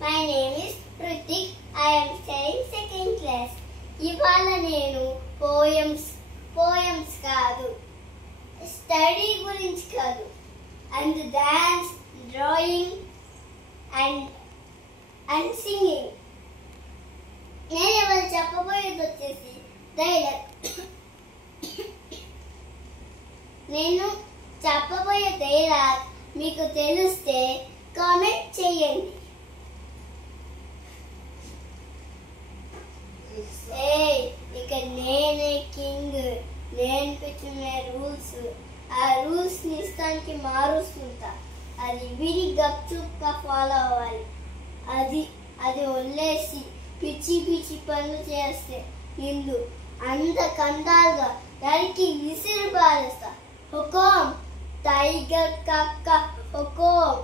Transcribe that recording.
My name is Pratik. I am studying second class. ఇవాళ నేను poems కాదు, study గురించి కాదు, and dance, drawing and singing. నేను ఇవాళ చెప్పబోయేది వచ్చేసి డైలాగ్. నేను చెప్పబోయే డైలాగ్ మీకు తెలిస్తే కామెంట్ చేయండి. ఇక నేనే కింగ్, నేను పెట్టిన రూల్స్, ఆ రూల్స్ ని ఇష్టానికి మారుస్తుంటా. అది విడి గప్చుప్గా ఫాలో అవ్వాలి. అది వదిలేసి పిచ్చి పిచ్చి పనులు చేస్తే నిండు కందాలుగా దానికి విసిరి పారేస్తా. హుకోం టైగర్ కక్క హుకోం.